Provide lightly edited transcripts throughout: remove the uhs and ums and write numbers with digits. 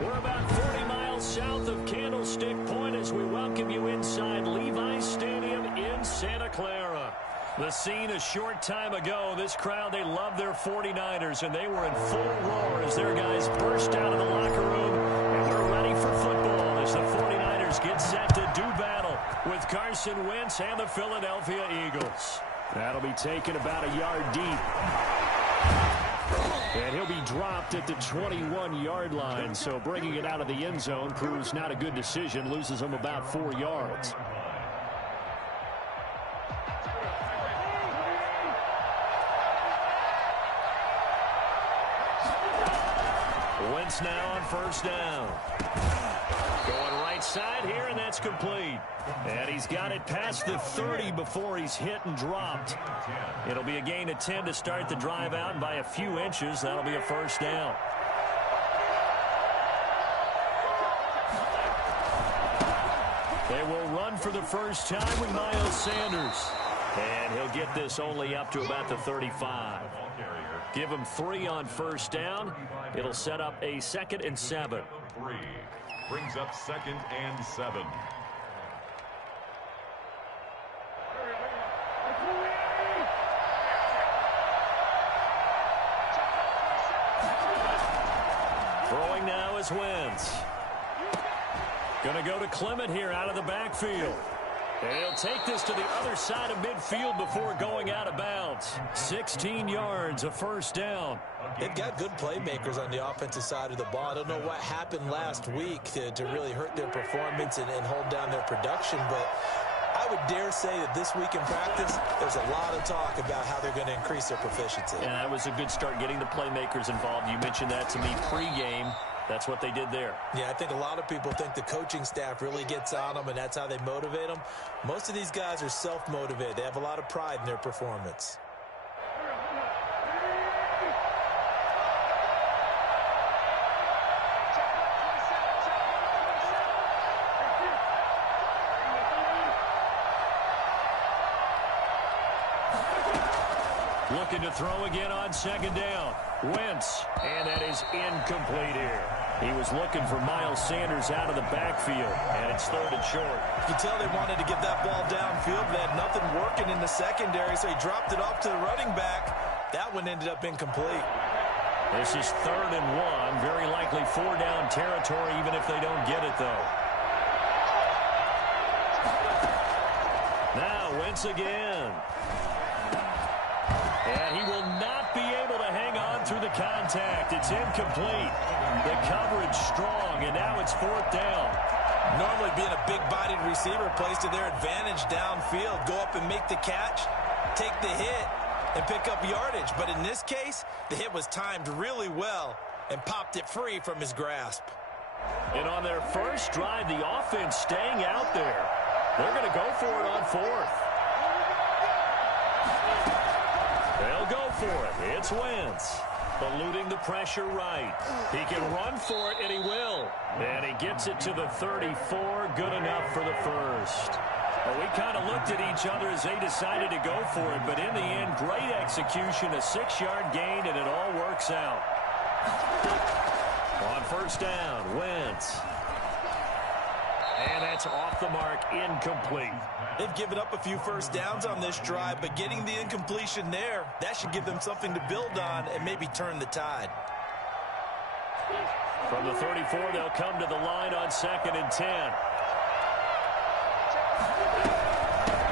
We're about 40 miles south of Candlestick Point as we welcome you inside Levi's Stadium in Santa Clara. The scene a short time ago, this crowd, they love their 49ers, and they were in full roar as their guys burst out of the locker room, and we're ready for football as the 49ers get set to do battle with Carson Wentz and the Philadelphia Eagles. That'll be taken about a yard deep. And he'll be dropped at the 21-yard line, so bringing it out of the end zone proves not a good decision, loses him about 4 yards. Wentz now on first down. Going right side here, and that's complete. And he's got it past the 30 before he's hit and dropped. It'll be a gain of 10 to start the drive out, and by a few inches, that'll be a first down. They will run for the first time with Miles Sanders. And he'll get this only up to about the 35. Give him 3 on first down. It'll set up a 2nd and 7. 3 brings up 2nd and 7. Throwing now is Wentz. Going to go to Clement here out of the backfield. And he'll take this to the other side of midfield before going out of bounds. 16 yards, a first down. They've got good playmakers on the offensive side of the ball. I don't know what happened last week to really hurt their performance and hold down their production, but I would dare say that this week in practice, there's a lot of talk about how they're going to increase their proficiency. And that was a good start, getting the playmakers involved. You mentioned that to me pregame. That's what they did there. Yeah, I think a lot of people think the coaching staff really gets on them, and that's how they motivate them. Most of these guys are self-motivated. They have a lot of pride in their performance. Looking to throw again on second down. Wentz, and that is incomplete here. He was looking for Miles Sanders out of the backfield, and it's 3rd and short. You can tell they wanted to get that ball downfield. They had nothing working in the secondary, so he dropped it off to the running back. That one ended up incomplete. This is 3rd and 1. Very likely 4-down territory, even if they don't get it, though. Now, Wentz again. And he will not be able to hang on through the contact. It's incomplete. The coverage strong, and now it's 4th down. Normally being a big-bodied receiver plays to their advantage downfield. Go up and make the catch, take the hit, and pick up yardage. But in this case, the hit was timed really well and popped it free from his grasp. And on their first drive, the offense staying out there. They're going to go for it on 4th. They'll go for it. It's Wentz. Eluding the pressure right. He can run for it, and he will. And he gets it to the 34. Good enough for the first. Well, we kind of looked at each other as they decided to go for it. But in the end, great execution, a 6-yard gain, and it all works out. On first down, Wentz. And that's off the mark, incomplete. They've given up a few first downs on this drive, but getting the incompletion there, that should give them something to build on and maybe turn the tide. From the 34, they'll come to the line on 2nd and 10.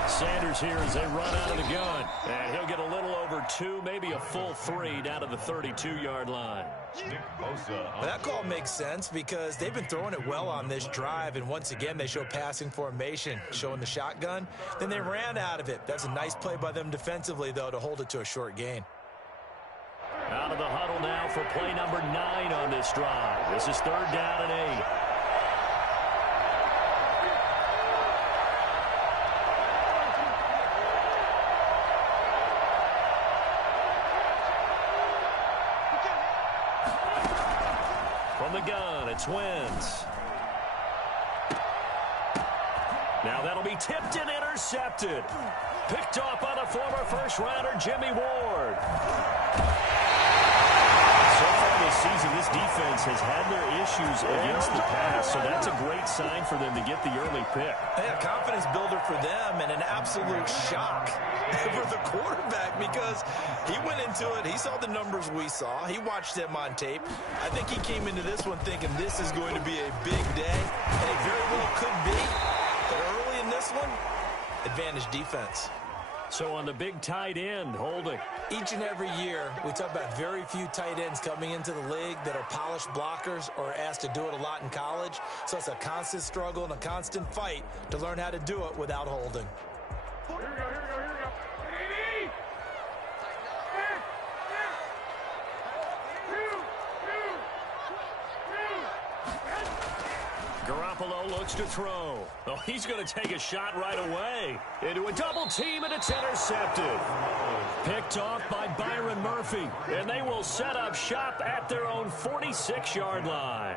Sanders here as they run out of the gun. And he'll get a little over 2, maybe a full 3 down to the 32-yard line. That call makes sense because they've been throwing it well on this drive, and once again they show passing formation, showing the shotgun. Then they ran out of it. That's a nice play by them defensively, though, to hold it to a short gain. Out of the huddle now for play number 9 on this drive. This is 3rd down and 8. From the gun, it's Wentz. Now that'll be tipped and intercepted. Picked off by the former first-rounder, Jimmy Ward. So far this season, this defense has had their issues against the pass, so that's a great sign for them to get the early pick. Yeah, confidence builder for them and an absolute shock for the quarterback because he went into it. He saw the numbers we saw. He watched them on tape. I think he came into this one thinking this is going to be a big day, and it very well could be. But early in this one, advantage defense. So on the big tight end, Holding. Each and every year, we talk about very few tight ends coming into the league that are polished blockers or asked to do it a lot in college. So it's a constant struggle and a constant fight to learn how to do it without holding. Here we go, here we go, here we go. Garoppolo looks to throw. Oh, he's going to take a shot right away. Into a double team, and it's intercepted. Picked off by Byron Murphy. And they will set up shop at their own 46-yard line.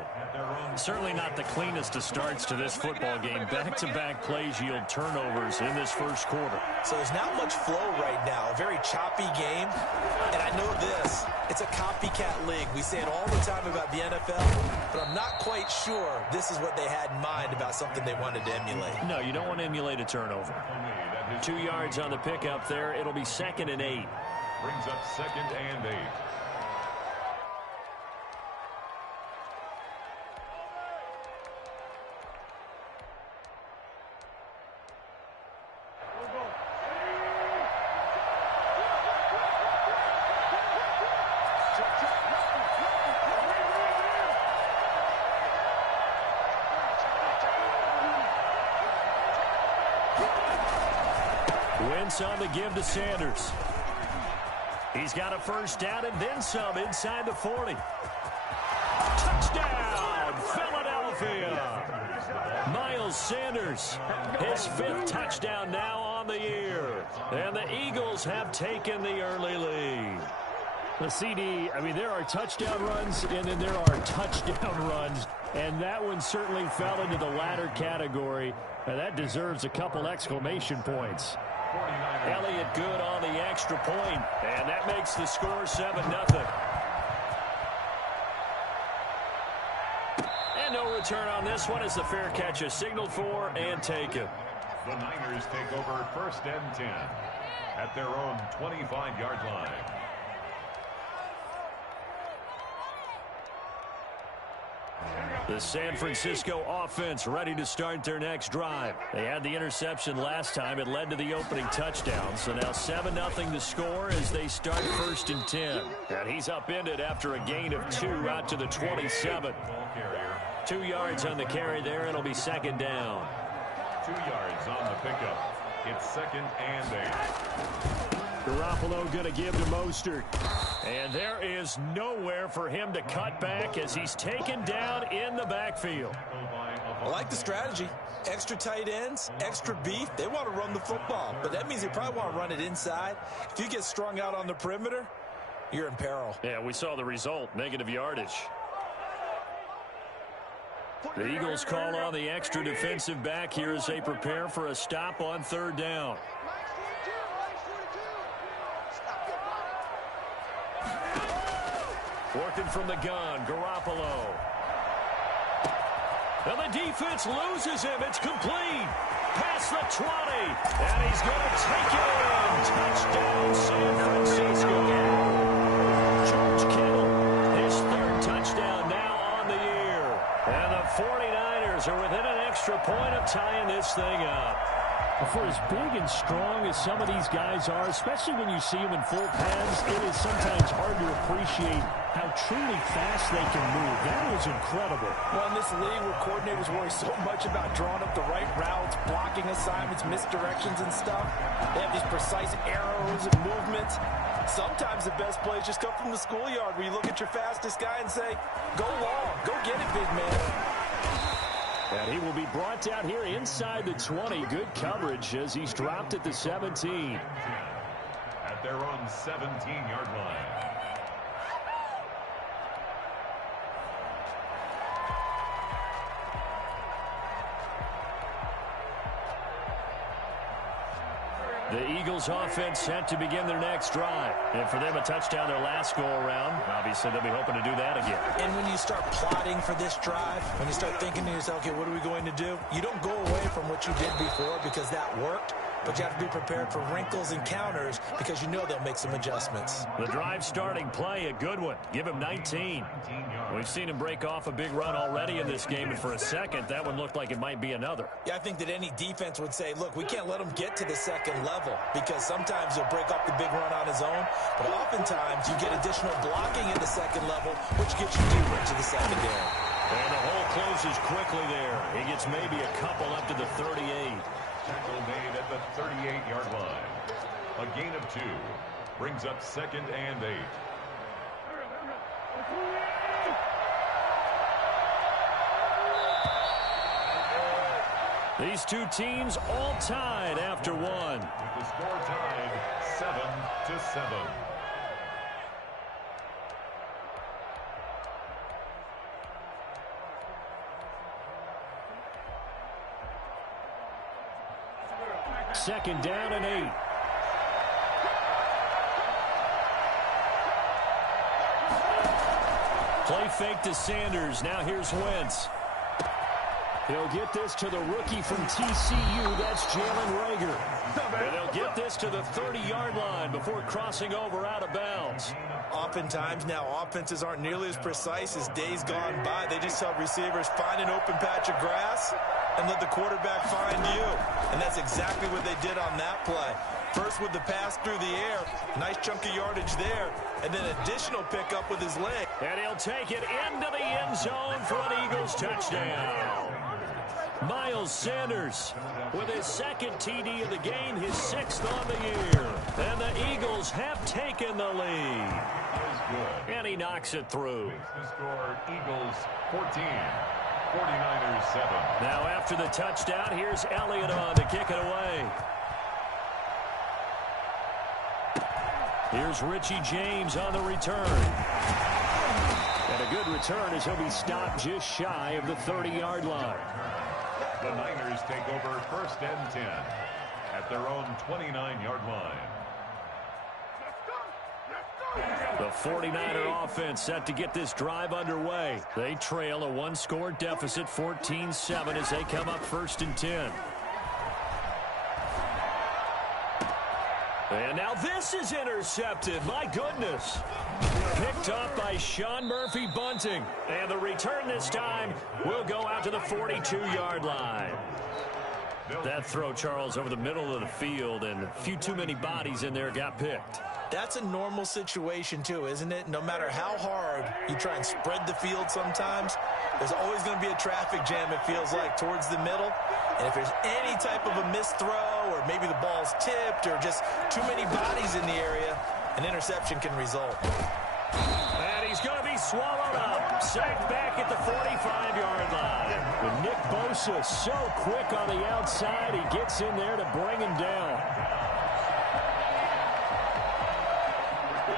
Certainly not the cleanest of starts to this football game. Back-to-back plays yield turnovers in this first quarter. So there's not much flow right now. A very choppy game. And I know this. It's a copycat league. We say it all the time about the NFL, but I'm not quite sure this is what they had in mind about something they wanted to emulate. No, you don't want to emulate a turnover. 2 yards on the pickup there. It'll be 2nd and 8. Brings up 2nd and 8. Wentz on the give to Sanders. He's got a first down and then some inside the 40. Touchdown, Philadelphia. Miles Sanders, his 5th touchdown now on the year. And the Eagles have taken the early lead. The CD, I mean, there are touchdown runs and then there are touchdown runs. And that one certainly fell into the latter category. And that deserves a couple exclamation points. Elliott good on the extra point, and that makes the score 7-0. And no return on this one as the fair catch is signaled for and taken. The Niners take over 1st and 10 at their own 25-yard line. The San Francisco offense ready to start their next drive. They had the interception last time. It led to the opening touchdown. So now 7-0 to score as they start 1st and 10. And he's upended after a gain of 2 out to the 27. 2 yards on the carry there. It'll be 2nd down. 2 yards on the pickup. It's 2nd and 8. Garoppolo going to give to Mostert. And there is nowhere for him to cut back as he's taken down in the backfield. I like the strategy. Extra tight ends, extra beef. They want to run the football, but that means they probably want to run it inside. If you get strung out on the perimeter, you're in peril. Yeah, we saw the result, negative yardage. The Eagles call on the extra defensive back here as they prepare for a stop on 3rd down. Working from the gun, Garoppolo. And the defense loses him. It's complete. Past the 20. And he's going to take it in. Touchdown, San Francisco. George Kittle, his 3rd touchdown now on the year. And the 49ers are within an extra point of tying this thing up. For as big and strong as some of these guys are, especially when you see them in full pads, it is sometimes hard to appreciate how truly fast they can move. That was incredible. Well, in this league where coordinators worry so much about drawing up the right routes, blocking assignments, misdirections and stuff, they have these precise arrows and movements. Sometimes the best plays just come from the schoolyard where you look at your fastest guy and say, go long, go get it, big man. And he will be brought down here inside the 20. Good coverage as he's dropped at the 17. At their own 17-yard line. The Eagles offense set to begin their next drive. And for them, a touchdown their last go-around. Obviously, they'll be hoping to do that again. And when you start plotting for this drive, when you start thinking to yourself, okay, what are we going to do? You don't go away from what you did before because that worked. But you have to be prepared for wrinkles and counters because you know they'll make some adjustments. The drive starting play, a good one. Give him 19. We've seen him break off a big run already in this game, and for a second, that one looked like it might be another. Yeah, I think that any defense would say, look, we can't let him get to the second level because sometimes he'll break off the big run on his own, but oftentimes you get additional blocking in the second level, which gets you deeper into the secondary. And the hole closes quickly there. He gets maybe a couple up to the 38. Tackle made at the 38-yard line. A gain of 2 brings up 2nd and 8. These two teams all tied after one. With the score tied 7-7. Second down and 8. Play fake to Sanders. Now here's Wentz. He'll get this to the rookie from TCU. That's Jalen Reagor. And they'll get this to the 30-yard line before crossing over out of bounds. Oftentimes now offenses aren't nearly as precise as days gone by. They just help receivers find an open patch of grass and let the quarterback find you. And that's exactly what they did on that play. First with the pass through the air, nice chunk of yardage there, and then additional pickup with his leg. And he'll take it into the end zone for an Eagles touchdown. Miles Sanders with his second TD of the game, his 6th on the year. And the Eagles have taken the lead. And he knocks it through. Makes the score Eagles 14, 49ers 7. Now after the touchdown, here's Elliott on to kick it away. Here's Richie James on the return. And a good return as he'll be stopped just shy of the 30-yard line. The Niners take over 1st and 10 at their own 29-yard line. The 49er offense set to get this drive underway. They trail a 1-score deficit, 14-7, as they come up 1st and 10. And now this is intercepted. My goodness. Picked off by Sean Murphy-Bunting. And the return this time will go out to the 42-yard line. That throw, Charles, over the middle of the field, and a few too many bodies in there got picked. That's a normal situation, too, isn't it? No matter how hard you try and spread the field sometimes, there's always going to be a traffic jam, it feels like, towards the middle. And if there's any type of a missed throw, or maybe the ball's tipped, or just too many bodies in the area, an interception can result. And he's going to be swallowed up. Sacked back at the 45-yard line. With Nick Bosa so quick on the outside, he gets in there to bring him down.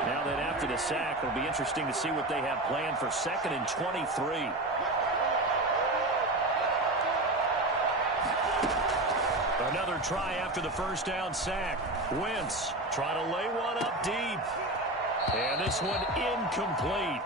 Now then, after the sack, it'll be interesting to see what they have planned for 2nd and 23. Another try after the first down sack. Wentz trying to lay one up deep. And this one incomplete.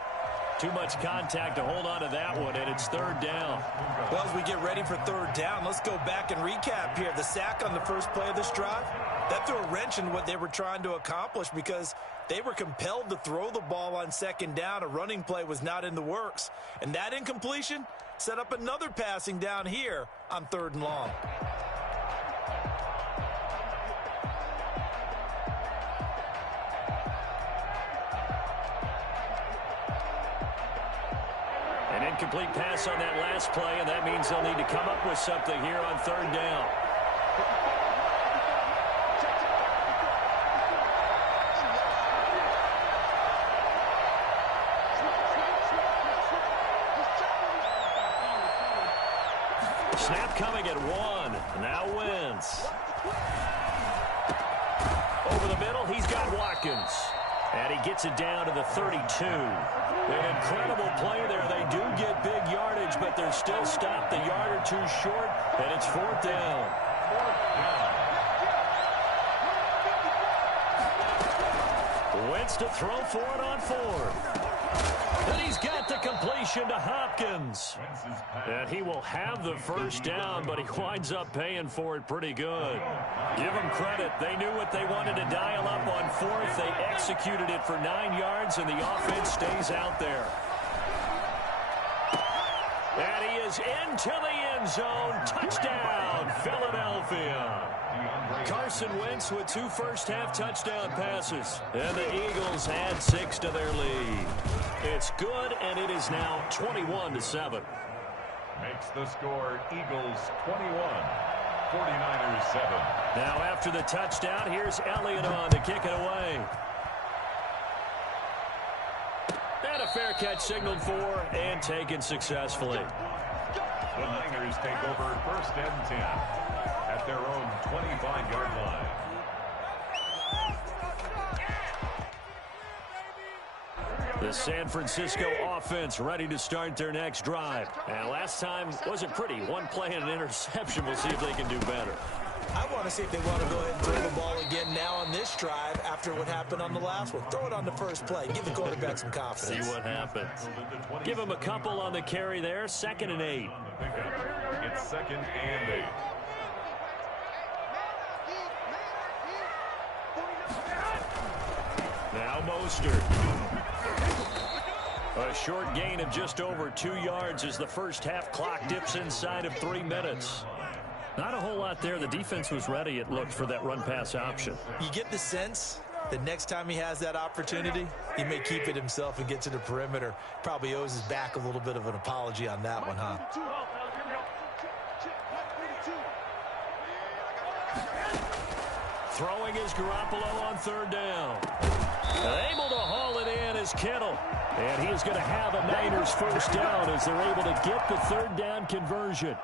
Too much contact to hold on to that one, and it's 3rd down. Well, as we get ready for 3rd down, let's go back and recap here. The sack on the first play of this drive, that threw a wrench in what they were trying to accomplish because they were compelled to throw the ball on 2nd down. A running play was not in the works. And that incompletion set up another passing down here on 3rd and long. An incomplete pass on that last play, and that means they'll need to come up with something here on 3rd down. Snap coming at 1. Now Wentz. Over the middle, he's got Watkins. And he gets it down to the 32. An incredible play there. They do get big yardage, but they're still stopped a yard or two short, and it's 4th down. Wentz to throw for it on fourth. And he's got the completion to Hopkins. And he will have the first down, but he winds up paying for it pretty good. Give them credit. They knew what they wanted to dial up on fourth. They executed it for 9 yards, and the offense stays out there. And he is into the end zone. Touchdown, Philadelphia. Carson Wentz with 2 first-half touchdown passes. And the Eagles add 6 to their lead. It's good, and it is now 21-7. Makes the score Eagles 21, 49ers 7. Now after the touchdown, here's Elliott on to kick it away. And a fair catch signaled for and taken successfully. The Niners take over first and 10 at their own 25-yard line. The San Francisco offense ready to start their next drive. And last time wasn't pretty. One play and an interception. We'll see if they can do better. I want to see if they want to go ahead and throw the ball again now on this drive after what happened on the last one. Throw it on the first play. Give the quarterback some confidence. See what happens. Give him a couple on the carry there. 2nd and 8. It's 2nd and 8. Now Mostert. A short gain of just over 2 yards as the first half clock dips inside of 3 minutes. Not a whole lot there. The defense was ready, it looked, for that run-pass option. You get the sense that next time he has that opportunity, he may keep it himself and get to the perimeter. Probably owes his back a little bit of an apology on that one, huh? Throwing is Garoppolo on 3rd down. Able to haul it in is Kittle. And he's going to have a Niners first down as they're able to get the 3rd down conversion.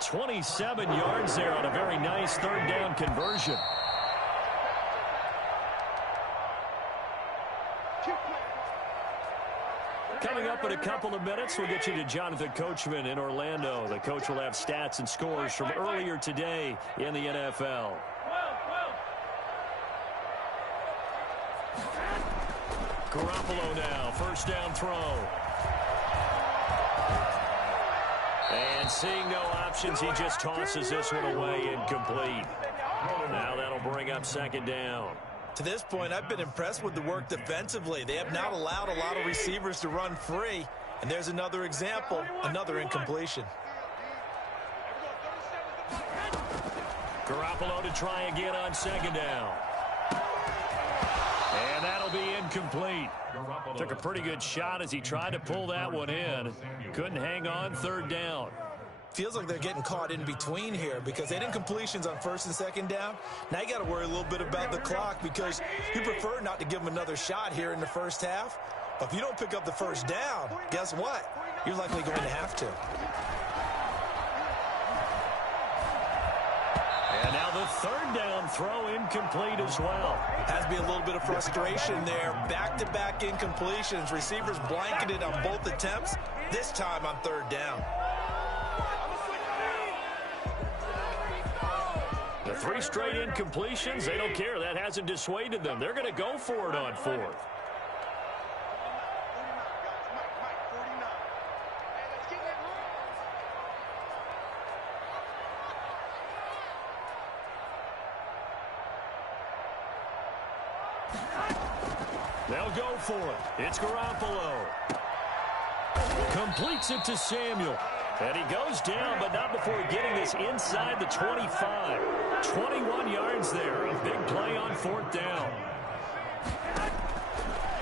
27 yards there on a very nice 3rd down conversion. Coming up in a couple of minutes, we'll get you to Jonathan Coachman in Orlando. The coach will have stats and scores from earlier today in the NFL. Garoppolo now, first down throw. And seeing no options, he just tosses this one away, incomplete. Now that'll bring up 2nd down. To this point, I've been impressed with the work defensively. They have not allowed a lot of receivers to run free. And there's another example, another incompletion. Garoppolo to try again on 2nd down. And that'll be incomplete. Took a pretty good shot as he tried to pull that one in. Couldn't hang on 3rd down. Feels like they're getting caught in between here because they had incompletions on 1st and 2nd down. Now you got to worry a little bit about the clock because you prefer not to give them another shot here in the first half. But if you don't pick up the first down, guess what? You're likely going to have to. And now the 3rd down throw incomplete as well. Has to be a little bit of frustration there. Back-to-back incompletions. Receivers blanketed on both attempts, this time on 3rd down. The 3 straight incompletions, they don't care. That hasn't dissuaded them. They're going to go for it on 4th. They'll go for it. It's Garoppolo. Completes it to Samuel. And he goes down, but not before getting this inside the 25. 21 yards there. A big play on 4th down.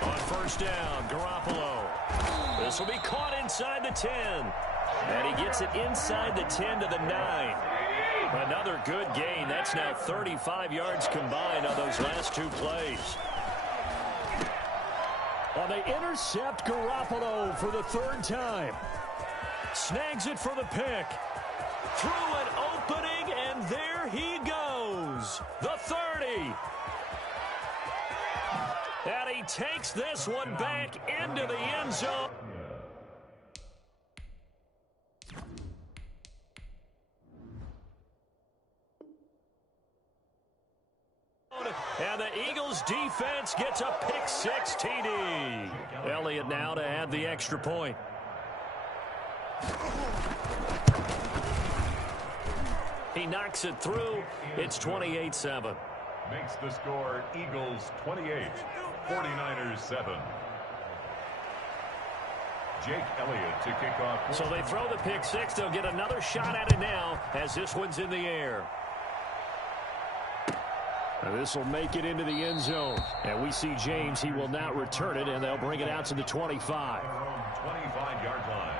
On 1st down, Garoppolo. This will be caught inside the 10. And he gets it inside the 10 to the 9. Another good gain. That's now 35 yards combined on those last 2 plays. Well, they intercept Garoppolo for the 3rd time. Snags it for the pick. Through an opening, and there he goes. The 30. And he takes this one back into the end zone. and the Eagles defense gets a pick-6 TD. Elliott now to add the extra point. He knocks it through. It's 28-7. Makes the score Eagles 28, 49ers 7. Jake Elliott to kick off. So they throw the pick-6. They'll get another shot at it now as this one's in the air. And this will make it into the end zone. And we see James. He will not return it, and they'll bring it out to the 25. 25-yard line.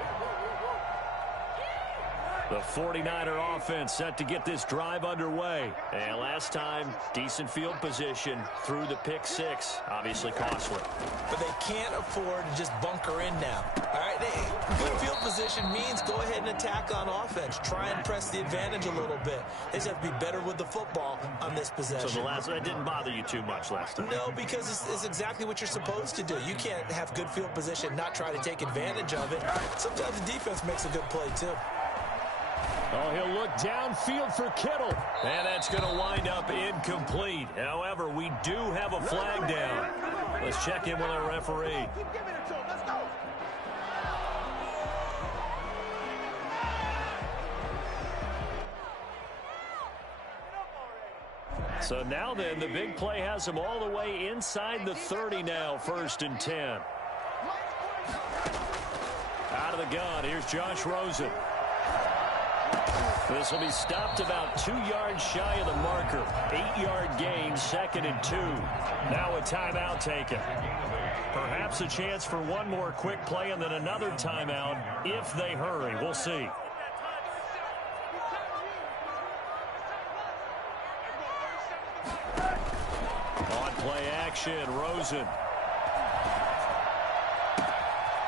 The 49er offense set to get this drive underway. And last time, decent field position through the pick-6. Obviously costly. But they can't afford to just bunker in now. All right, good field position means go ahead and attack on offense. Try and press the advantage a little bit. They just have to be better with the football on this possession. So that didn't bother you too much last time? No, because it's exactly what you're supposed to do. You can't have good field position, not try to take advantage of it. Sometimes the defense makes a good play, too. Oh, he'll look downfield for Kittle. And that's going to wind up incomplete. However, we do have a flag down. Let's check in with our referee. So now then, the big play has him all the way inside the 30 now, 1st and 10. Out of the gun, here's Josh Rosen. This will be stopped about 2 yards shy of the marker. 8-yard gain, 2nd and 2. Now a timeout taken. Perhaps a chance for one more quick play and then another timeout if they hurry. We'll see. On play action, Rosen.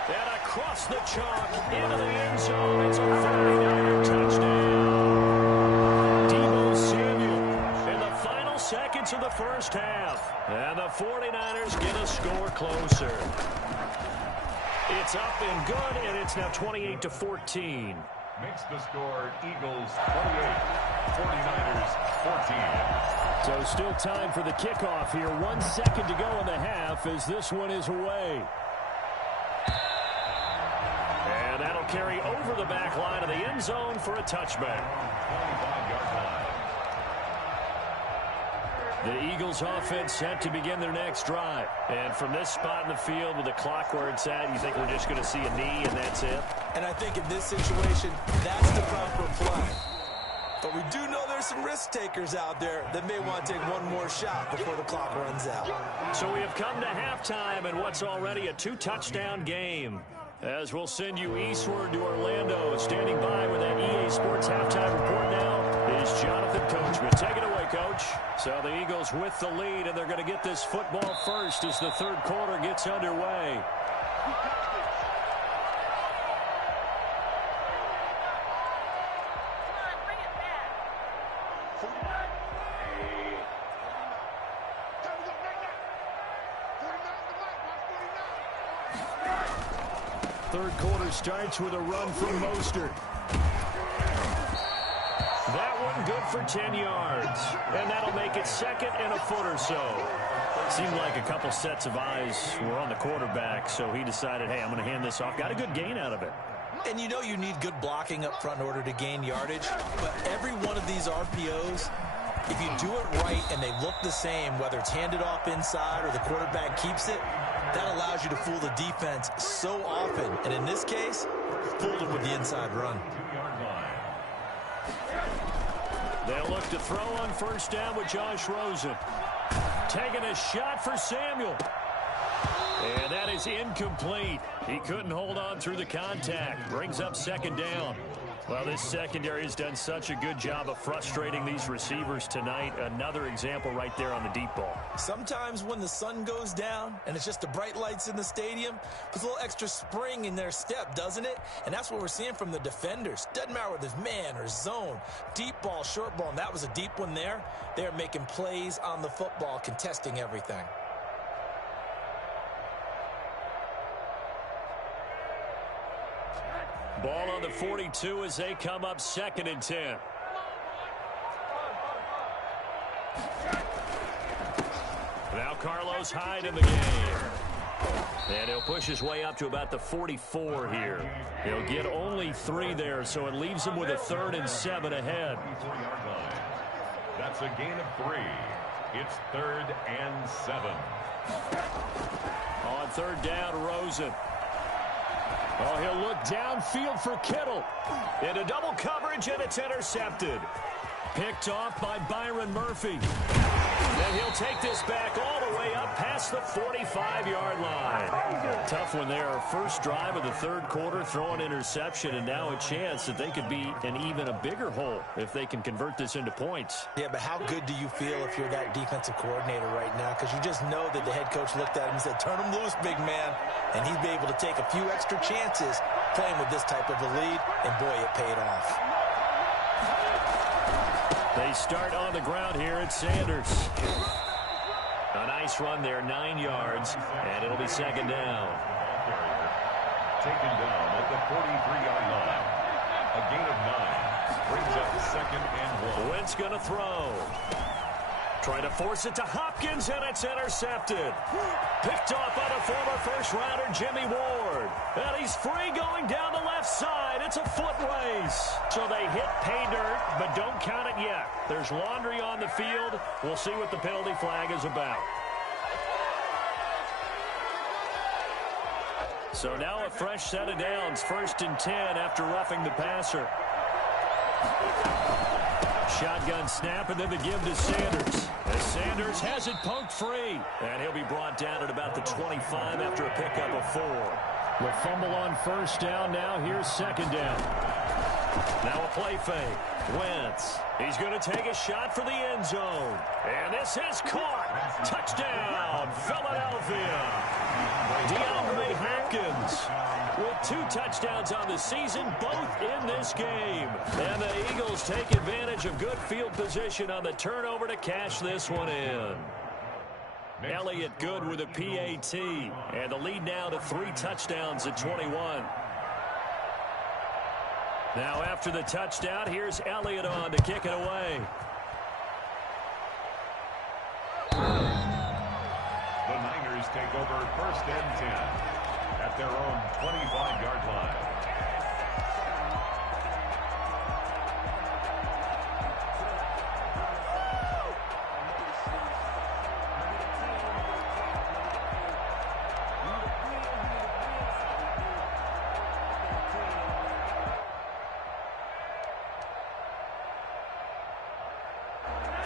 And across the chalk into the end zone. It's a 49er touchdown. Seconds of the first half. And the 49ers get a score closer. It's up and good, and it's now 28-14. Makes the score Eagles 28, 49ers 14. So still time for the kickoff here. 1 second to go in the half as this one is away. And that'll carry over the back line of the end zone for a touchback. 25-yard line. The Eagles offense set to begin their next drive. And from this spot in the field with the clock where it's at, you think we're just going to see a knee and that's it? And I think in this situation, that's the proper play. But we do know there's some risk takers out there that may want to take one more shot before the clock runs out. So we have come to halftime in what's already a 2-touchdown game. As we'll send you eastward to Orlando. Standing by with that EA Sports halftime report now is Jonathan Coachman. Take it away, Coach. So the Eagles with the lead, and they're going to get this football first as the third quarter gets underway. Third quarter starts with a run from Mostert. That one good for 10 yards. And that'll make it 2nd and a foot or so. Seemed like a couple sets of eyes were on the quarterback, so he decided, hey, I'm going to hand this off. Got a good gain out of it. And you know you need good blocking up front in order to gain yardage. But every one of these RPOs, if you do it right and they look the same, whether it's handed off inside or the quarterback keeps it, that allows you to fool the defense so often. And in this case, fooled them with the inside run. 2-yard line. They'll look to throw on first down with Josh Rosen. Taking a shot for Samuel. And that is incomplete. He couldn't hold on through the contact. Brings up 2nd down. Well, this secondary has done such a good job of frustrating these receivers tonight. Another example right there on the deep ball. Sometimes when the sun goes down and it's just the bright lights in the stadium, there's a little extra spring in their step, doesn't it? And that's what we're seeing from the defenders. Doesn't matter whether it's man or zone, deep ball, short ball, and that was a deep one there. They're making plays on the football, contesting everything. Ball on the 42 as they come up 2nd and 10. Now Carlos Hyde in the game. And he'll push his way up to about the 44 here. He'll get only 3 there, so it leaves him with a 3rd and 7 ahead. That's a gain of 3. It's 3rd and 7. On 3rd down, Rosen. Oh, he'll look downfield for Kittle. Into double coverage, and it's intercepted. Picked off by Byron Murphy. And he'll take this back all the way up past the 45-yard line. Tough one there. First drive of the 3rd quarter, throw an interception, and now a chance that they could be in even a bigger hole if they can convert this into points. Yeah, but how good do you feel if you're that defensive coordinator right now? Because you just know that the head coach looked at him and said, turn him loose, big man. And he'd be able to take a few extra chances playing with this type of a lead, and boy, it paid off. They start on the ground here at Sanders. A nice run there, 9 yards, and it'll be 2nd down. Taken down at the 43-yard line. A gain of 9 brings up 2nd and 1. Wentz going to throw. Trying to force it to Hopkins, and it's intercepted. Picked off by the former first-rounder Jimmy Ward. And he's free going down the left side. It's a foot race. So they hit pay dirt, but don't count it yet. There's laundry on the field. We'll see what the penalty flag is about. So now a fresh set of downs. 1st and 10 after roughing the passer. Shotgun snap, and then the give to Sanders. As Sanders has it poked free. And he'll be brought down at about the 25 after a pickup of 4. The fumble on 1st down. Now here's 2nd down. Now a play fake. Wentz. He's going to take a shot for the end zone. And this is caught. Touchdown, Philadelphia. DeAndre Hopkins with 2 touchdowns on the season, both in this game. And the Eagles take advantage of good field position on the turnover to cash this one in. Elliott good with a PAT. And the lead now to 3 touchdowns at 21. Now after the touchdown, here's Elliott on to kick it away. The Niners take over 1st and 10 at their own 25-yard line.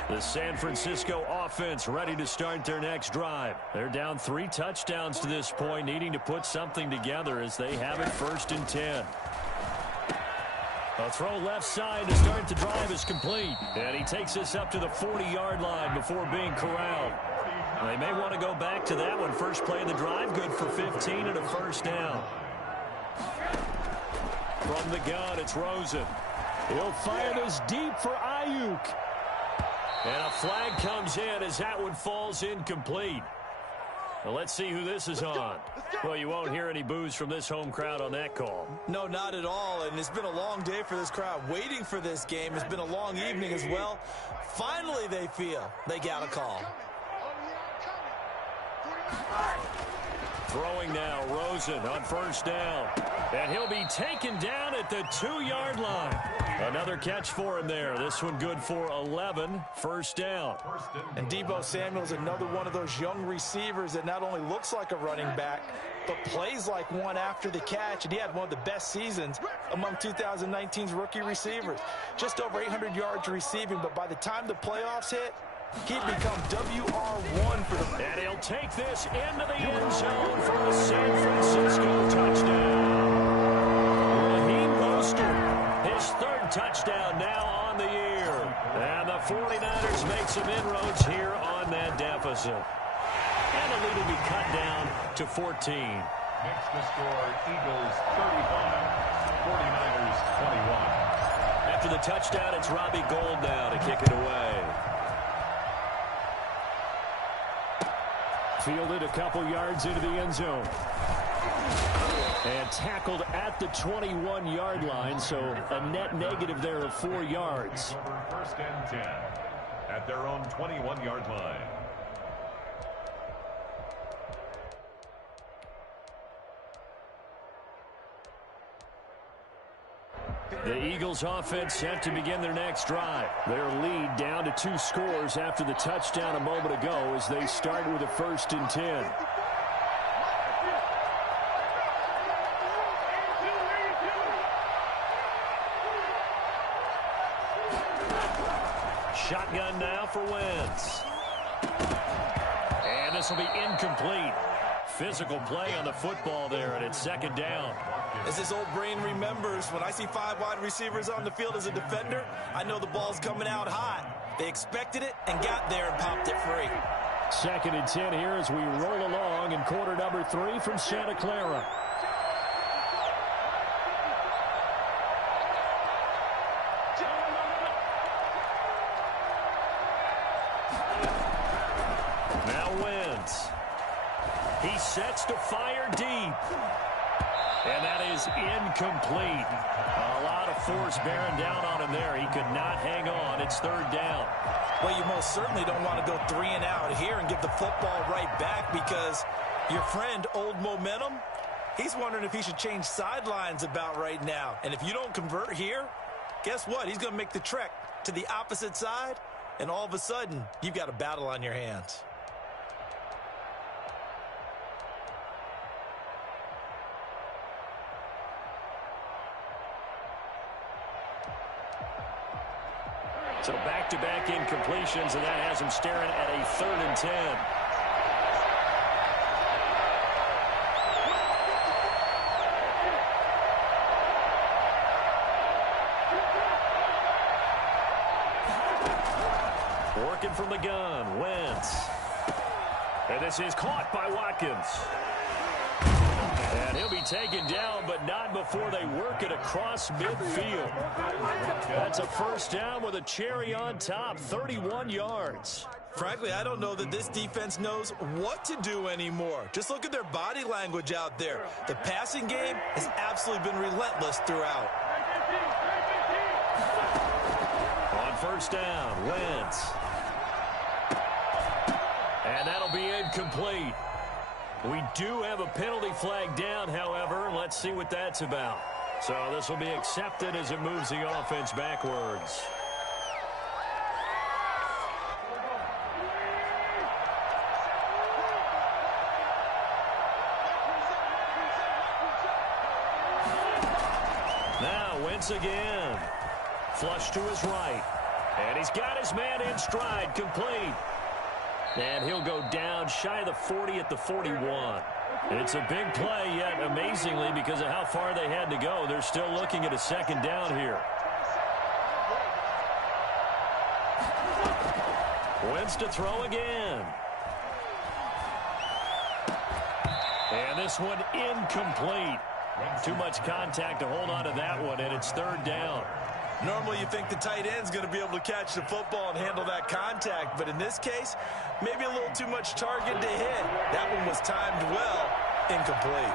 The San Francisco offense ready to start their next drive. They're down 3 touchdowns to this point, needing to put something together as they have it 1st and 10. A throw left side to start the drive is complete. And he takes this up to the 40-yard line before being corralled. They may want to go back to that one. First play of the drive, good for 15 and a 1st down. From the gun, it's Rosen. He'll fire this deep for Ayuk. And a flag comes in as that one falls incomplete. Well, let's see who this is on. Well, you won't hear any boos from this home crowd on that call. No, not at all. And it's been a long day for this crowd. Waiting for this game. It's been a long evening as well. Finally, they feel they got a call. Throwing now, Rosen on 1st down. And he'll be taken down at the 2-yard line. Another catch for him there. This one good for 11, 1st down. And Deebo Samuel's another one of those young receivers that not only looks like a running back, but plays like one after the catch. And he had one of the best seasons among 2019's rookie receivers. Just over 800 yards receiving, but by the time the playoffs hit, he'd become WR1 for the... And he'll take this into the end zone for a San Francisco touchdown. Raheem Mostert, his 3rd touchdown now on the year. And the 49ers make some inroads here on that deficit. And the lead will be cut down to 14. Makes the score Eagles 35, 49ers 21. After the touchdown, it's Robbie Gould now to kick it away. Fielded a couple yards into the end zone. And tackled at the 21-yard line, so a net negative there of 4 yards. Over 1st and 10 at their own 21-yard line. The Eagles offense set to begin their next drive. Their lead down to 2 scores after the touchdown a moment ago as they start with a 1st and 10. Shotgun now for Wentz. And this will be incomplete. Physical play on the football there, and it's 2nd down. As his old brain remembers, when I see 5 wide receivers on the field as a defender, I know the ball's coming out hot. They expected it and got there and popped it free. 2nd and 10 here as we roll along in quarter number 3 from Santa Clara. Now Wentz. He sets to fire deep. And that is incomplete. A lot of force bearing down on him there. He could not hang on. It's 3rd down. Well, you most certainly don't want to go 3 and out here and give the football right back because your friend, Old Momentum, he's wondering if he should change sidelines about right now. And if you don't convert here, guess what? He's going to make the trek to the opposite side, and all of a sudden, you've got a battle on your hands. So back-to-back incompletions, and that has him staring at a 3rd and 10. Working from the gun, Wentz. And this is caught by Watkins. And he'll be taken down, but not before they work it across midfield. That's a 1st down with a cherry on top, 31 yards. Frankly, I don't know that this defense knows what to do anymore. Just look at their body language out there. The passing game has absolutely been relentless throughout. On 1st down, Wentz. And that'll be incomplete. We do have a penalty flag down, however. Let's see what that's about. So this will be accepted as it moves the offense backwards. Now Wentz again. Flush to his right. And he's got his man in stride, complete. And he'll go down shy of the 40 at the 41. It's a big play, yet amazingly, because of how far they had to go, they're still looking at a 2nd down here. Wentz to throw again. And this one incomplete. Too much contact to hold on to that one, and it's 3rd down. Normally you think the tight end's going to be able to catch the football and handle that contact, but in this case, maybe a little too much target to hit. That one was timed well, incomplete.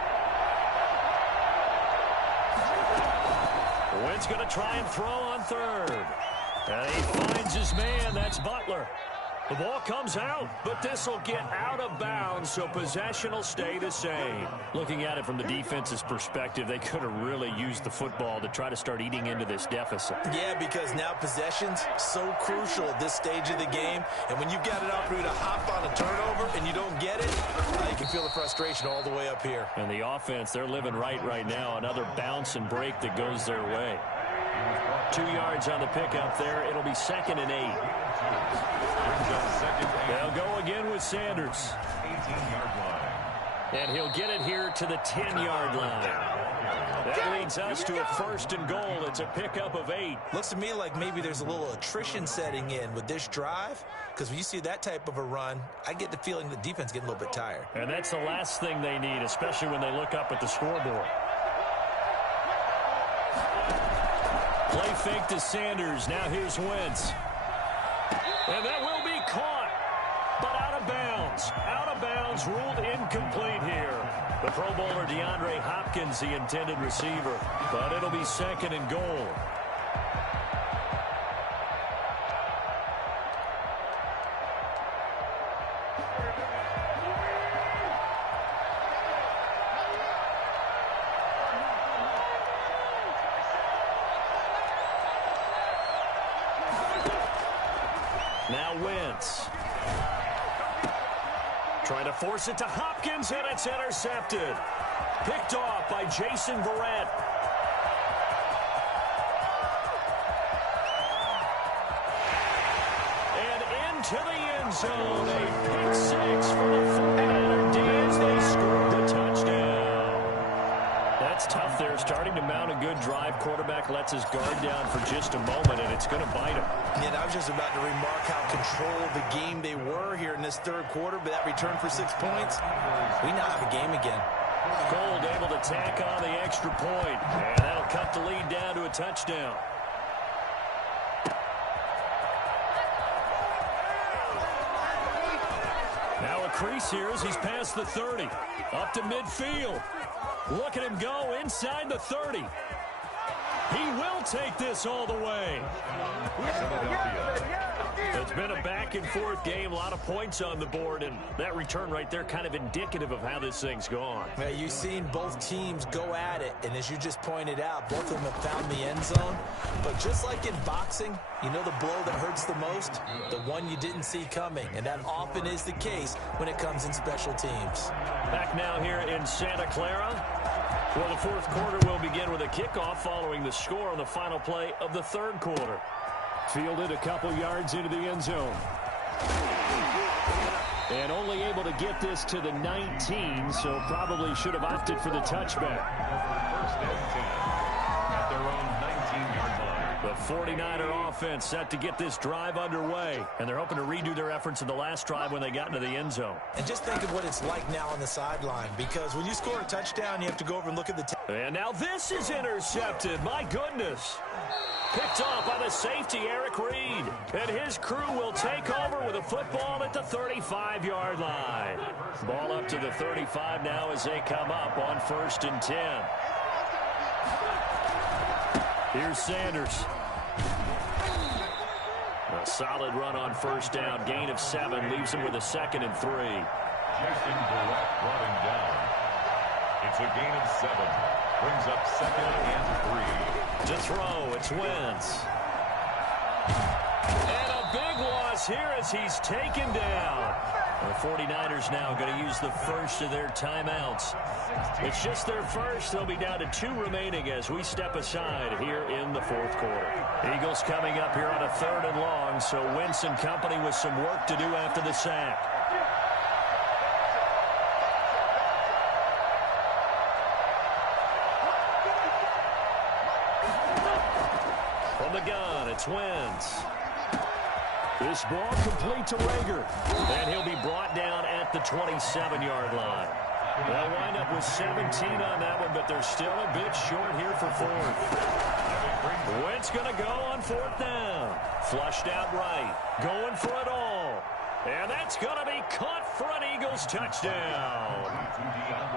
Wentz going to try and throw on 3rd. And he finds his man, that's Butler. The ball comes out, but this will get out of bounds, so possession will stay the same. Looking at it from the defense's perspective, they could have really used the football to try to start eating into this deficit. Yeah, because now possession's so crucial at this stage of the game, and when you've got an opportunity to hop on a turnover and you don't get it, you can feel the frustration all the way up here. And the offense, they're living right now. Another bounce and break that goes their way. 2 yards on the pickup there. It'll be 2nd and 8. They'll go again with Sanders. 18-yard line. And he'll get it here to the 10-yard line. That leads us to a 1st and goal. It's a pickup of 8. Looks to me like maybe there's a little attrition setting in with this drive, because when you see that type of a run, I get the feeling the defense getting a little bit tired. And that's the last thing they need, especially when they look up at the scoreboard. Play fake to Sanders. Now here's Wentz. And that will be caught, but out of bounds. Out of bounds, ruled incomplete here. The Pro Bowler DeAndre Hopkins, the intended receiver, but it'll be 2nd and goal. Now Wentz. Trying to force it to Hopkins, and it's intercepted. Picked off by Jason Verrett. And into the end zone. A pick six for the 49er D as they score the touchdown. That's tough there. Starting to mount a good drive. Quarterback lets his guard down for just a moment, and it's going to bite him. Yeah, I was just about to remark how controlled the game they were here in this third quarter, but that return for 6 points, we now have a game again. Gold able to tack on the extra point, and that'll cut the lead down to a touchdown. Now a crease here as he's past the 30. Up to midfield. Look at him go inside the 30. He will take this all the way. It's been a back-and-forth game, a lot of points on the board, and that return right there kind of indicative of how this thing's gone. Yeah, you've seen both teams go at it, and as you just pointed out, both of them have found the end zone. But just like in boxing, you know the blow that hurts the most? The one you didn't see coming, and that often is the case when it comes in special teams. Back now here in Santa Clara. Well, the fourth quarter will begin with a kickoff following the score on the final play of the third quarter. Fielded a couple yards into the end zone. And only able to get this to the 19, so probably should have opted for the touchback. First and 10 at their own 19-yard line. The 49er offense set to get this drive underway, and they're hoping to redo their efforts in the last drive when they got into the end zone. And just think of what it's like now on the sideline, because when you score a touchdown, you have to go over and look at the And now this is intercepted. My goodness. Picked off by the safety, Eric Reed. And his crew will take over with a football at the 35-yard line. Ball up to the 35 now as they come up on 1st and 10. Here's Sanders. A solid run on first down. Gain of 7 leaves him with a 2nd and 3. Jason Verrett brought him down. It's a gain of 7. Brings up 2nd and 3. To throw, it's Wentz. And a big loss here as he's taken down. The 49ers now going to use the first of their timeouts. It's just their first. They'll be down to 2 remaining as we step aside here in the fourth quarter. Eagles coming up here on a 3rd and long, so Wentz and company with some work to do after the sack. From the gun, it's Wentz. This ball complete to Rager. And he'll be brought down at the 27-yard line. They'll wind up with 17 on that one, but they're still a bit short here for 4th. Wentz going to go on 4th down. Flushed out right. Going for it all. And that's going to be caught for an Eagles touchdown.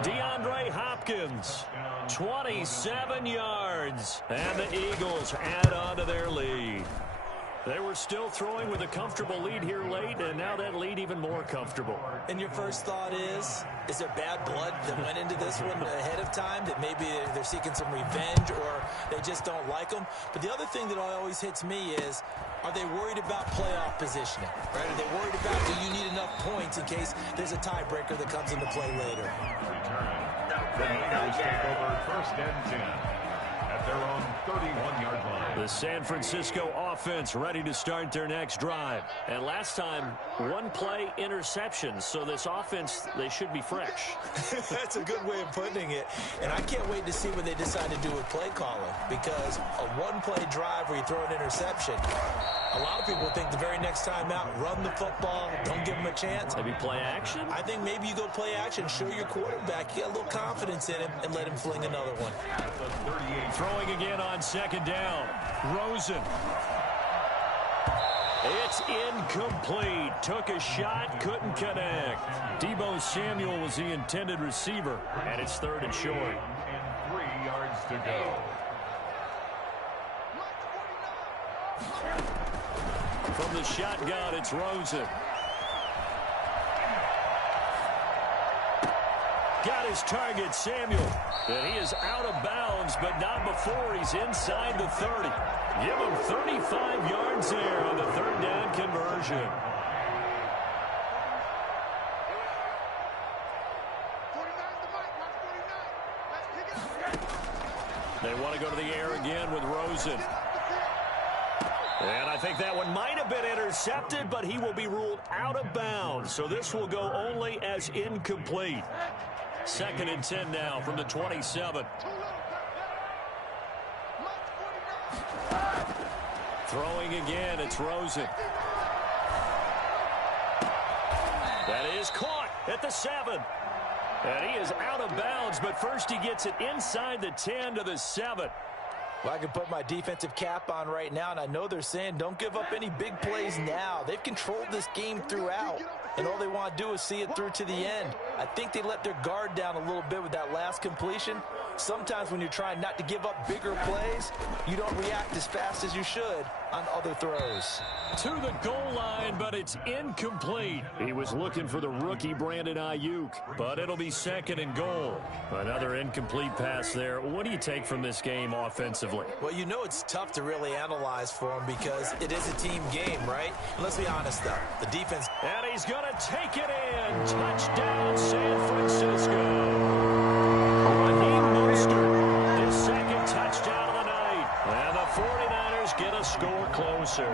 DeAndre Hopkins, 27 yards. And the Eagles add on to their lead. They were still throwing with a comfortable lead here late, and now that lead even more comfortable. And your first thought is there bad blood that went into this one ahead of time, that maybe they're seeking some revenge or they just don't like them? But the other thing that always hits me is, are they worried about playoff positioning? Right? Are they worried about, do you need enough points in case there's a tiebreaker that comes into play later? The Eagles take over 1st and 10 at their own 31-yard line. The San Francisco offense ready to start their next drive. And last time, 1-play interception. So this offense, they should be fresh. That's a good way of putting it. And I can't wait to see what they decide to do with play calling. Because a 1-play drive where you throw an interception, a lot of people think the very next time out, run the football, don't give them a chance. Maybe play action? I think maybe you go play action, show your quarterback, you got a little confidence in him, and let him fling another one. Throwing again on 2nd down. Rosen. It's incomplete. Took a shot, couldn't connect. Deebo Samuel was the intended receiver, and it's 3rd and short. And 3 yards to go. From the shotgun, it's Rosen. Got his target, Samuel. And he is out of bounds, but not before he's inside the 30. Give him 35 yards there on the 3rd down conversion. conversion. They want to go to the air again with Rosen. And I think that one might have been intercepted, but he will be ruled out of bounds. So this will go only as incomplete. 2nd and 10 now from the 27. Throwing again, it's Rosen. That is caught at the 7. And he is out of bounds, but first he gets it inside the 10 to the 7. Well, I can put my defensive cap on right now, and I know they're saying don't give up any big plays now. They've controlled this game throughout, and all they want to do is see it through to the end. I think they let their guard down a little bit with that last completion. Sometimes when you're trying not to give up bigger plays, you don't react as fast as you should on other throws. To the goal line, but it's incomplete. He was looking for the rookie Brandon Ayuk, but it'll be 2nd and goal. Another incomplete pass there. What do you take from this game offensively? Well, you know it's tough to really analyze for him because it is a team game, right? And let's be honest, though. The defense... And he's going to take it in. Touchdown, San Francisco. His 2nd touchdown of the night. And the 49ers get a score closer.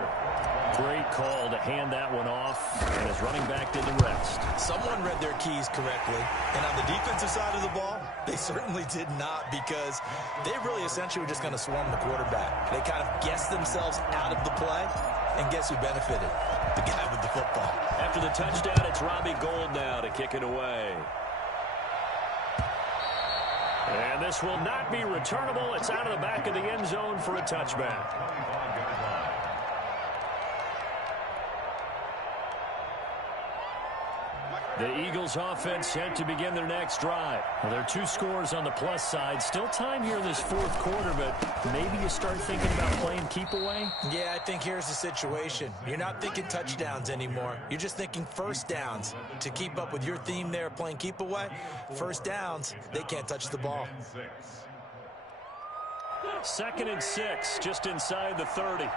Great call to hand that one off, and his running back did the rest. Someone read their keys correctly, and on the defensive side of the ball, they certainly did not, because they really essentially were just going to swarm the quarterback. They kind of guessed themselves out of the play, and guess who benefited? The guy with the football. After the touchdown, it's Robbie Gould now to kick it away. And this will not be returnable. It's out of the back of the end zone for a touchback. The Eagles offense set to begin their next drive. Well, there are 2 scores on the plus side. Still time here in this 4th quarter, but maybe you start thinking about playing keep away? Yeah, I think here's the situation. You're not thinking touchdowns anymore. You're just thinking first downs. To keep up with your theme there, playing keep away, first downs, they can't touch the ball. 2nd and 6, just inside the 30.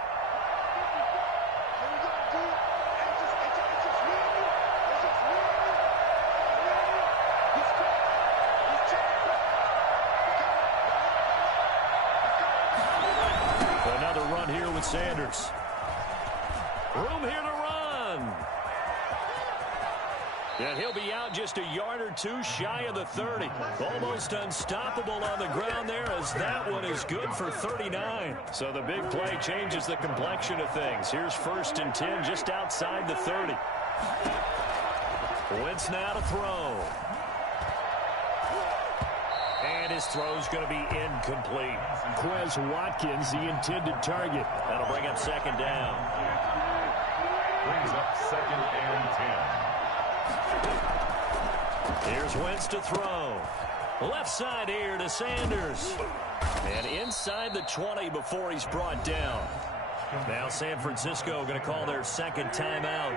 Sanders. Room here to run. And he'll be out just a yard or 2 shy of the 30. Almost unstoppable on the ground there, as that one is good for 39. So the big play changes the complexion of things. Here's 1st and 10 just outside the 30. Wentz now to throw. And his throw's going to be incomplete. Quez Watkins, the intended target. That'll bring up 2nd down. Brings up 2nd and 10. Here's Wentz to throw. Left side here to Sanders. And inside the 20 before he's brought down. Now San Francisco going to call their 2nd timeout.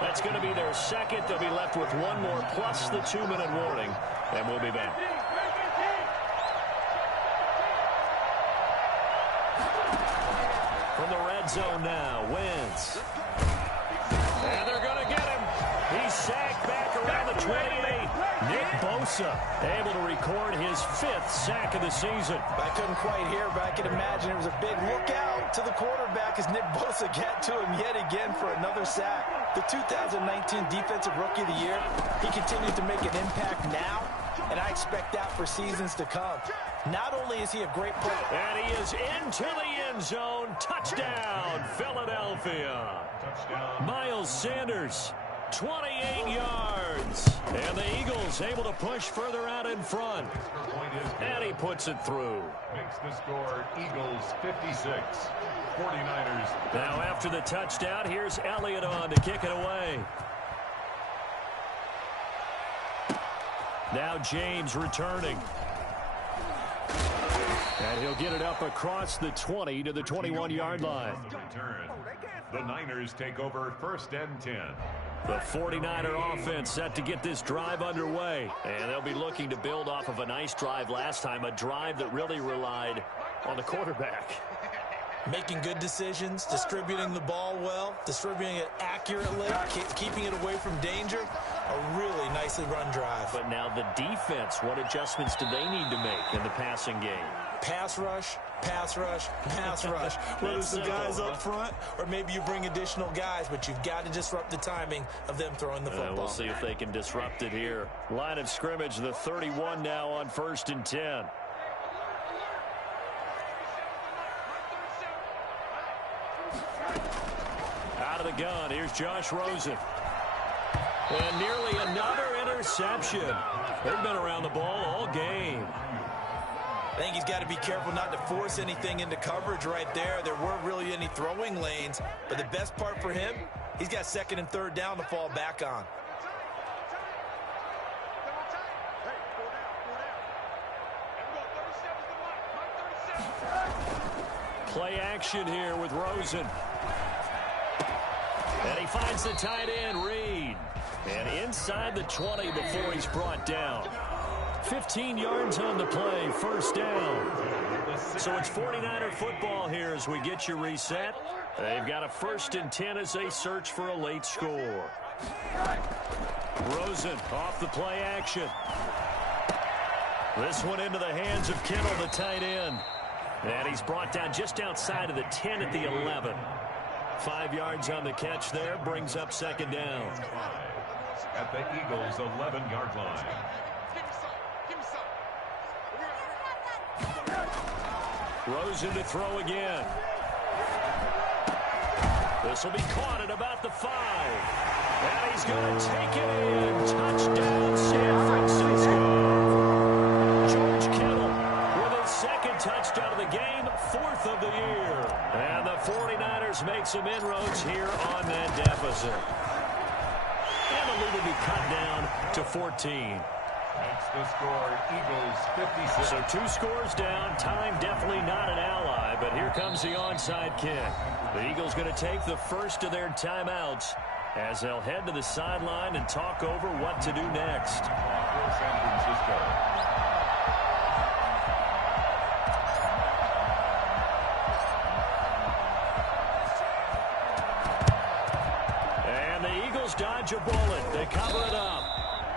That's going to be their 2nd. They'll be left with 1 more plus the 2-minute warning. And we'll be back. From the red zone now, Wentz. And they're going to get him. He's sacked back around the 28. Nick Bosa able to record his 5th sack of the season. I couldn't quite hear, but I could imagine it was a big lookout to the quarterback as Nick Bosa got to him yet again for another sack. The 2019 Defensive Rookie of the Year, he continues to make an impact now, and I expect that for seasons to come. Not only is he a great player. And he is into the end zone. Touchdown, Philadelphia. Touchdown. Miles Sanders, 28 yards. And the Eagles able to push further out in front. And he puts it through. Makes the score Eagles 56. 49ers. Now after the touchdown, here's Elliott on to kick it away. Now James returning. And he'll get it up across the 20 to the 21-yard line. The Niners take over 1st and 10. The 49er offense set to get this drive underway. And they'll be looking to build off of a nice drive last time, a drive that really relied on the quarterback. Making good decisions, distributing the ball well, distributing it accurately, keeping it away from danger. A really nicely run drive. But now the defense, what adjustments do they need to make in the passing game? Pass rush, pass rush, pass rush. Whether it's the guys up front or maybe you bring additional guys, but you've got to disrupt the timing of them throwing the football. We'll see if they can disrupt it here. Line of scrimmage, the 31 now on 1st and 10. Out of the gun, here's Josh Rosen. And nearly another interception. They've been around the ball all game. I think he's got to be careful not to force anything into coverage right there. There weren't really any throwing lanes, but the best part for him, he's got 2nd and 3rd down to fall back on. Play action here with Rosen. And he finds the tight end, Reed. And inside the 20 before he's brought down. 15 yards on the play, 1st down. So it's 49er football here as we get you reset. They've got a 1st and 10 as they search for a late score. Rosen off the play action. This one into the hands of Kittle, the tight end. And he's brought down just outside of the 10 at the 11. 5 yards on the catch there, brings up 2nd down. At the Eagles' 11-yard line. Rosen to throw again. This will be caught at about the 5. And he's going to take it in. Touchdown, San Francisco. George Kittle with his 2nd touchdown of the game, 4th of the year. And the 49ers make some inroads here on that deficit. And the lead will be cut down to 14. That's the score, Eagles 56. So 2 scores down. Time definitely not an ally, but here comes the onside kick. The Eagles going to take the first of their timeouts as they'll head to the sideline and talk over what to do next. For San Francisco. And the Eagles dodge a bullet. They cover it up.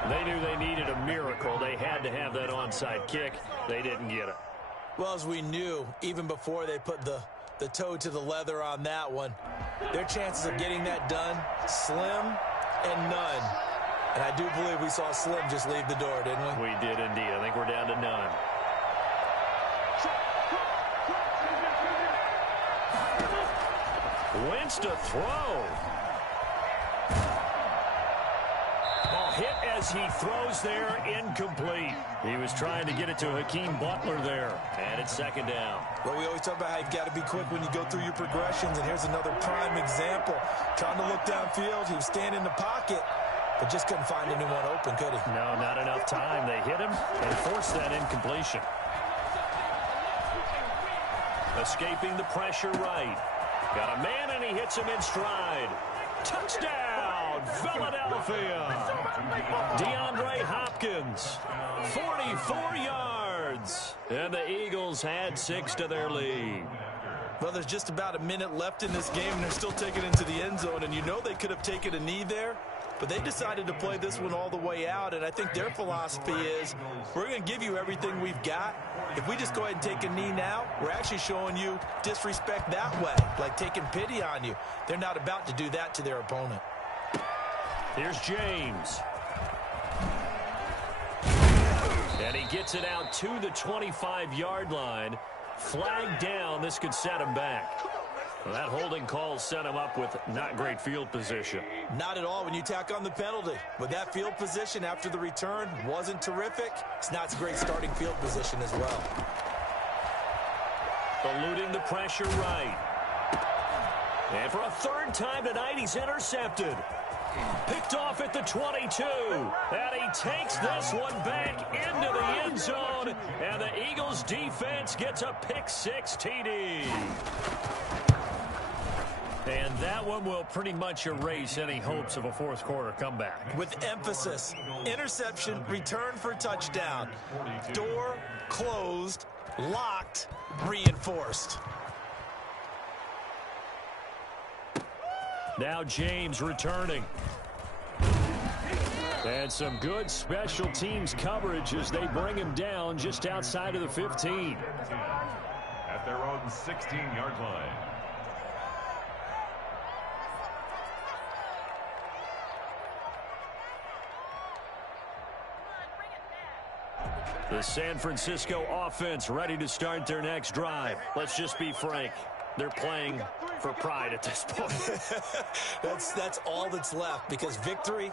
They knew they needed a miracle. They had to have that onside kick. They didn't get it. Well, as we knew, even before they put the toe to the leather on that one, their chances of getting that done, slim and none. And I do believe we saw Slim just leave the door, didn't we? We did indeed. I think we're down to none. Wentz to throw. Hit as he throws there, incomplete. He was trying to get it to Hakeem Butler there, and it's 2nd down. Well, we always talk about how you've got to be quick when you go through your progressions, and here's another prime example. Trying to look downfield, he was standing in the pocket, but just couldn't find anyone open, could he? No, not enough time. They hit him and forced that incompletion. Escaping the pressure right. Got a man, and he hits him in stride. Touchdown, Philadelphia. DeAndre Hopkins, 44 yards. And the Eagles had 6 to their lead. Well, there's just about a minute left in this game, and they're still taking it into the end zone. And you know they could have taken a knee there, but they decided to play this one all the way out. And I think their philosophy is, we're going to give you everything we've got. If we just go ahead and take a knee now, we're actually showing you disrespect that way, like taking pity on you. They're not about to do that to their opponent. Here's James. And he gets it out to the 25-yard line. Flag down. This could set him back. Well, that holding call set him up with not great field position. Not at all when you tack on the penalty. But that field position after the return wasn't terrific. It's not a great starting field position as well. Eluding the pressure right. And for a 3rd time tonight, he's intercepted. Picked off at the 22. And he takes this one back into the end zone. And the Eagles defense gets a pick-6 TD. And that one will pretty much erase any hopes of a 4th quarter comeback. With emphasis, interception, return for touchdown. Door closed, locked, reinforced. Now James returning. And some good special teams coverage as they bring him down just outside of the 15. At their own 16-yard line. The San Francisco offense ready to start their next drive. Let's just be frank. They're playing for pride at this point. That's all that's left, because victory,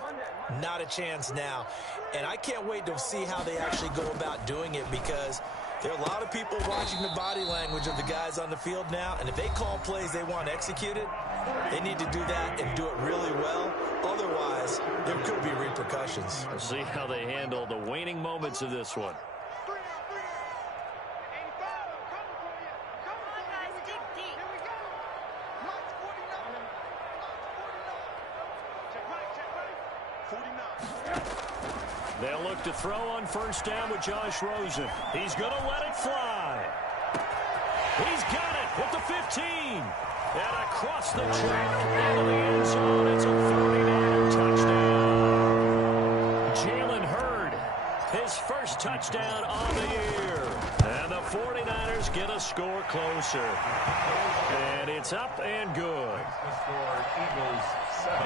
not a chance now. And I can't wait to see how they actually go about doing it, because there are a lot of people watching the body language of the guys on the field now, and if they call plays they want executed, they need to do that and do it really well. Otherwise, there could be repercussions. We'll see how they handle the waning moments of this one. They'll look to throw on first down with Josh Rosen. He's going to let it fly. He's got it with the 15. And across the track into the end zone. It's a 49er touchdown. Jalen Hurd, his first touchdown on the year. And the 49ers get a score closer. And it's up and good.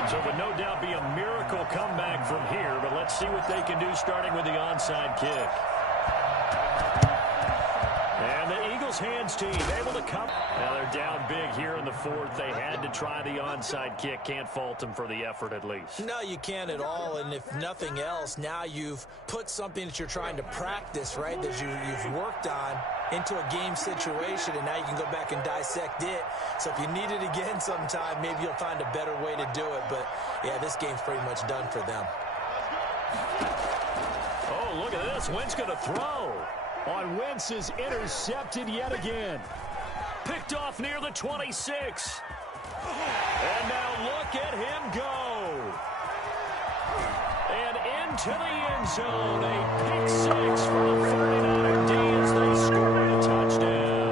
So it would no doubt be a miracle comeback from here, but let's see what they can do starting with the onside kick. And the Eagles hands team able to come. Now they're down big here in the fourth. They had to try the onside kick. Can't fault them for the effort at least. No, you can't at all. And if nothing else, now you've put something that you're trying to practice, right, that you've worked on into a game situation, and now you can go back and dissect it. So if you need it again sometime, maybe you'll find a better way to do it. But, yeah, this game's pretty much done for them. Oh, look at this. Wentz going to throw. On Wentz is intercepted yet again. Picked off near the 26. And now look at him go. And into the end zone. A pick six for the 49er D as they score a touchdown.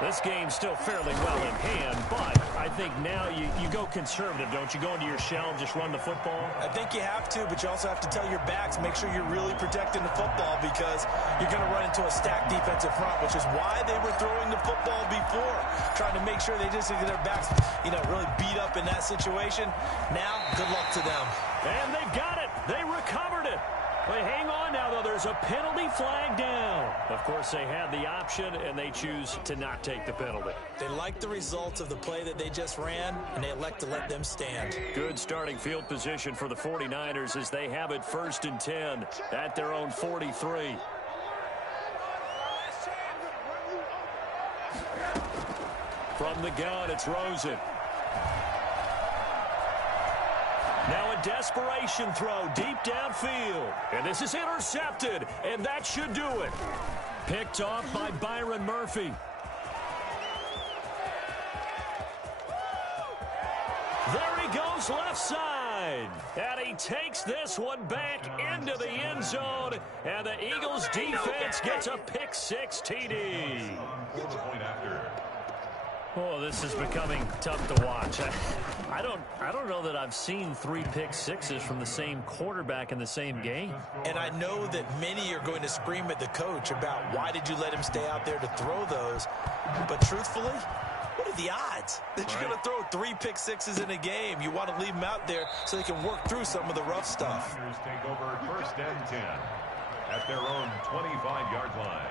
This game's still fairly well in hand, but I think now you go conservative, don't you? Go into your shell and just run the football? I think you have to, but you also have to tell your backs, make sure you're really protecting the football, because you're going to run into a stacked defensive front, which is why they were throwing the football before, trying to make sure they just get their backs, really beat up in that situation. Now, good luck to them. And they got it. They recovered it. But hang on now, though. There's a penalty flag down. Of course, they had the option, and they choose to not take the penalty. They like the results of the play that they just ran, and they elect to let them stand. Good starting field position for the 49ers as they have it 1st and 10 at their own 43. From the gun, it's Rosen. Now a desperation throw deep downfield. And this is intercepted, and that should do it. Picked off by Byron Murphy. There he goes left side. And he takes this one back into the end zone. And the Eagles defense gets a pick six TD. Oh, this is becoming tough to watch. I don't know that I've seen 3 pick sixes from the same quarterback in the same game. And I know that many are going to scream at the coach about why did you let him stay out there to throw those. But truthfully, what are the odds that you're going to throw 3 pick sixes in a game? You want to leave them out there so they can work through some of the rough stuff. Take over 1st and 10 at their own 25-yard line.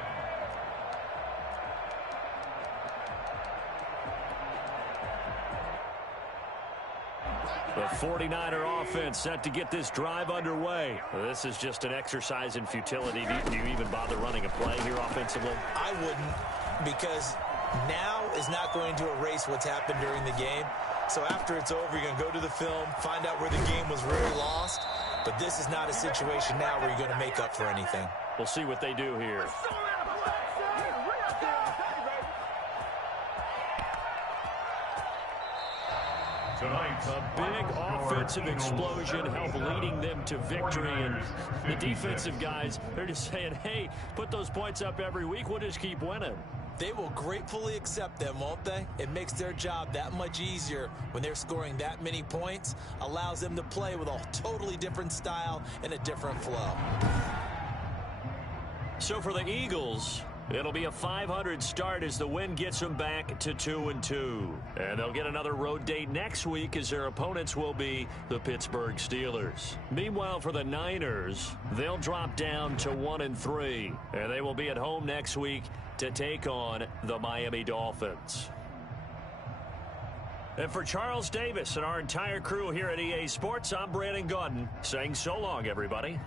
The 49er offense set to get this drive underway. This is just an exercise in futility. Do you even bother running a play here offensively? I wouldn't, because now is not going to erase what's happened during the game. So after it's over, you're going to go to the film, find out where the game was really lost. But this is not a situation now where you're going to make up for anything. We'll see what they do here. A big offensive explosion helped leading them to victory. And the defensive guys, they're just saying, hey, put those points up every week. We'll just keep winning. They will gratefully accept them, won't they? It makes their job that much easier when they're scoring that many points, allows them to play with a totally different style and a different flow. So for the Eagles, it'll be a 500 start as the win gets them back to 2-2. And they'll get another road date next week as their opponents will be the Pittsburgh Steelers. Meanwhile, for the Niners, they'll drop down to 1-3. And they will be at home next week to take on the Miami Dolphins. And for Charles Davis and our entire crew here at EA Sports, I'm Brandon Gaudin saying so long, everybody.